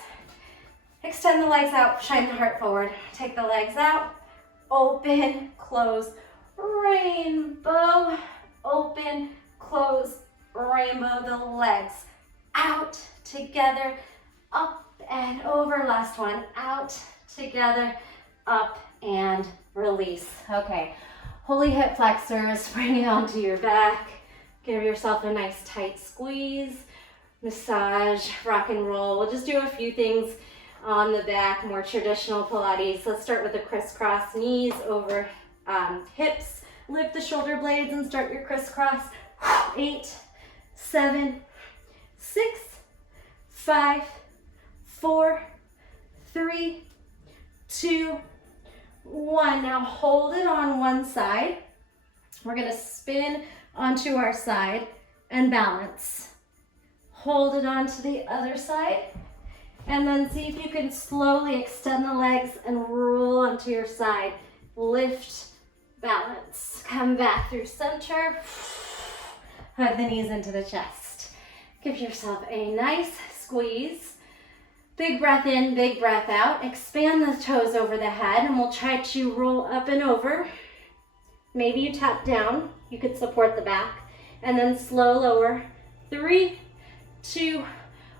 Extend the legs out, shine the heart forward. Take the legs out, open, close, rainbow, open, close, rainbow. The legs out, together, up and over. Last one, out, together, up, and release. Okay, holy hip flexors, bring it onto your back. Give yourself a nice tight squeeze, massage, rock and roll. We'll just do a few things on the back, more traditional Pilates. Let's start with the crisscross, knees over hips. Lift the shoulder blades and start your crisscross. 8, 7, 6, 5, 4, 3, 2, 1. Now hold it on one side. We're gonna spin onto our side and balance. Hold it onto the other side, and then see if you can slowly extend the legs and roll onto your side. Lift, balance. Come back through center. Hug the knees into the chest. Give yourself a nice squeeze. Big breath in, big breath out. Expand the toes over the head, and we'll try to roll up and over. Maybe you tap down. You could support the back. And then slow lower. 3, 2,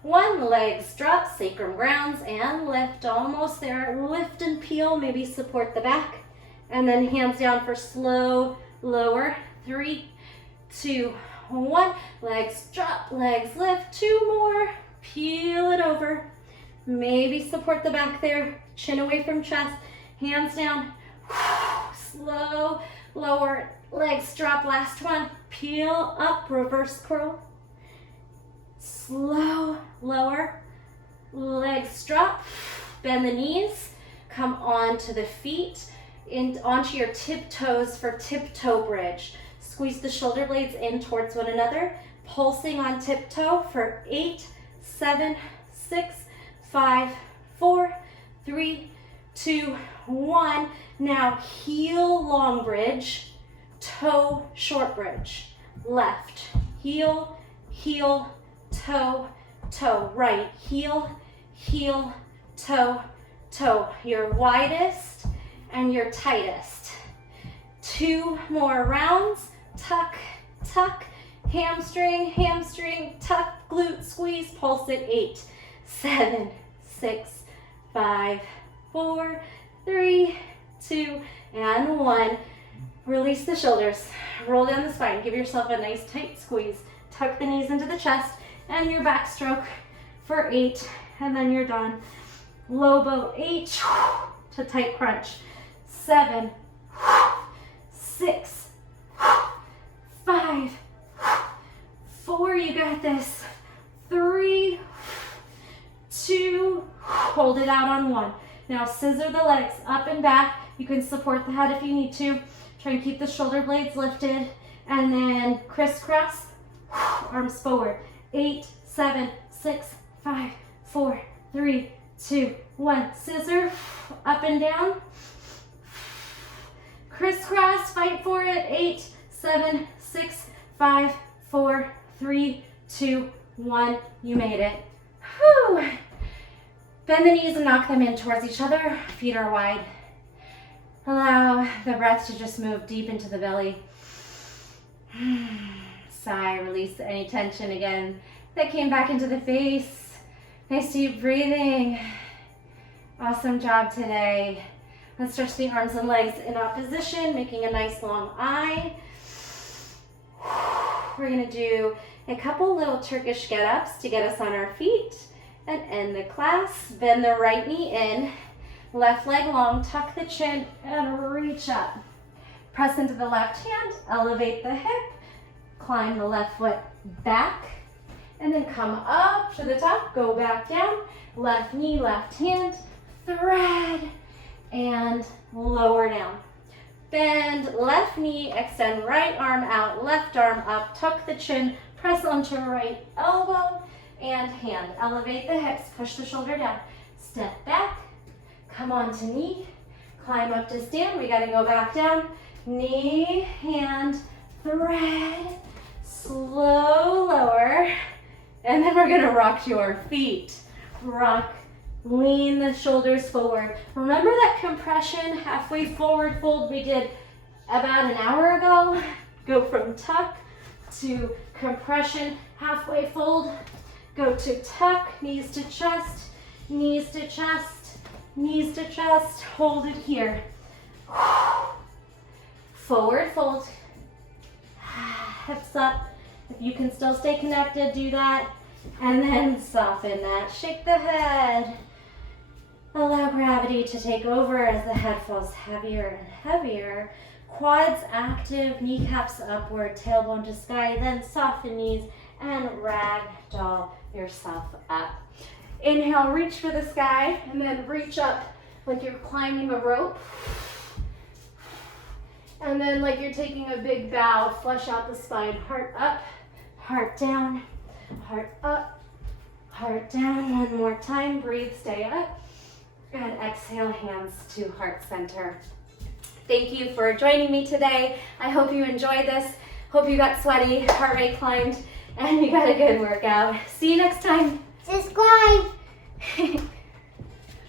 1. Legs drop, sacrum grounds, and lift. Almost there. Lift and peel. Maybe support the back. And then hands down for slow lower. 3, 2, 1. Legs drop, legs lift. 2 more. Peel it over. Maybe support the back there. Chin away from chest. Hands down. Slow lower. Legs drop. Last one. Peel up. Reverse curl. Slow lower. Legs drop. Bend the knees. Come onto the feet. Onto your tiptoes for Tiptoe Bridge. Squeeze the shoulder blades in towards one another. Pulsing on tiptoe for 8, 7, 6, 5, 4, 3, 2, 1. Now heel long bridge, toe short bridge. Left, heel, heel, toe, toe. Right, heel, heel, toe, toe. Your widest and your tightest. 2 more rounds. Tuck, tuck, hamstring, hamstring, tuck, glute, squeeze, pulse it. 8, 7, 6, 5, 4, 3, 2, and 1. Release the shoulders. Roll down the spine. Give yourself a nice tight squeeze. Tuck the knees into the chest and your backstroke for 8, and then you're done. Low boat. 8 to tight crunch. 7, 6, 5, 4, you got this. 3, 2, hold it out on 1. Now scissor the legs up and back. You can support the head if you need to. Try and keep the shoulder blades lifted. And then crisscross, arms forward. 8, 7, 6, 5, 4, 3, 2, 1. Scissor, up and down. Crisscross, fight for it. 8, 7, 6, 5, 4, 3, 2, 1. You made it. Whew. Bend the knees and knock them in towards each other. Feet are wide. Allow the breath to just move deep into the belly. Sigh, release any tension again that came back into the face. Nice deep breathing. Awesome job today. Let's stretch the arms and legs in opposition, making a nice long I. We're gonna do a couple little Turkish Get Ups to get us on our feet and end the class. Bend the right knee in, left leg long, tuck the chin and reach up. Press into the left hand, elevate the hip, climb the left foot back, and then come up to the top, go back down, left knee, left hand, thread, and lower down. Bend left knee, extend right arm out, left arm up, tuck the chin, press onto right elbow and hand. Elevate the hips, push the shoulder down. Step back, come onto knee, climb up to stand. We gotta go back down. Knee, hand, thread, slow lower. And then we're gonna rock to our feet. Rock, lean the shoulders forward. Remember that compression, halfway forward fold we did about an hour ago? Go from tuck to compression, halfway fold. Go to tuck, knees to chest, knees to chest, knees to chest. Hold it here. Forward fold. Hips up. If you can still stay connected, do that. And then soften that. Shake the head. Allow gravity to take over as the head falls heavier and heavier. Quads active, kneecaps upward, tailbone to sky, then soften knees and ragdoll yourself up. Inhale, reach for the sky, and then reach up like you're climbing a rope. And then like you're taking a big bow, flush out the spine, heart up, heart down, heart up, heart down. One more time, breathe, stay up. And exhale, hands to heart center. Thank you for joining me today. I hope you enjoyed this. Hope you got sweaty, heart rate climbed, and you got a good workout. See you next time. Subscribe.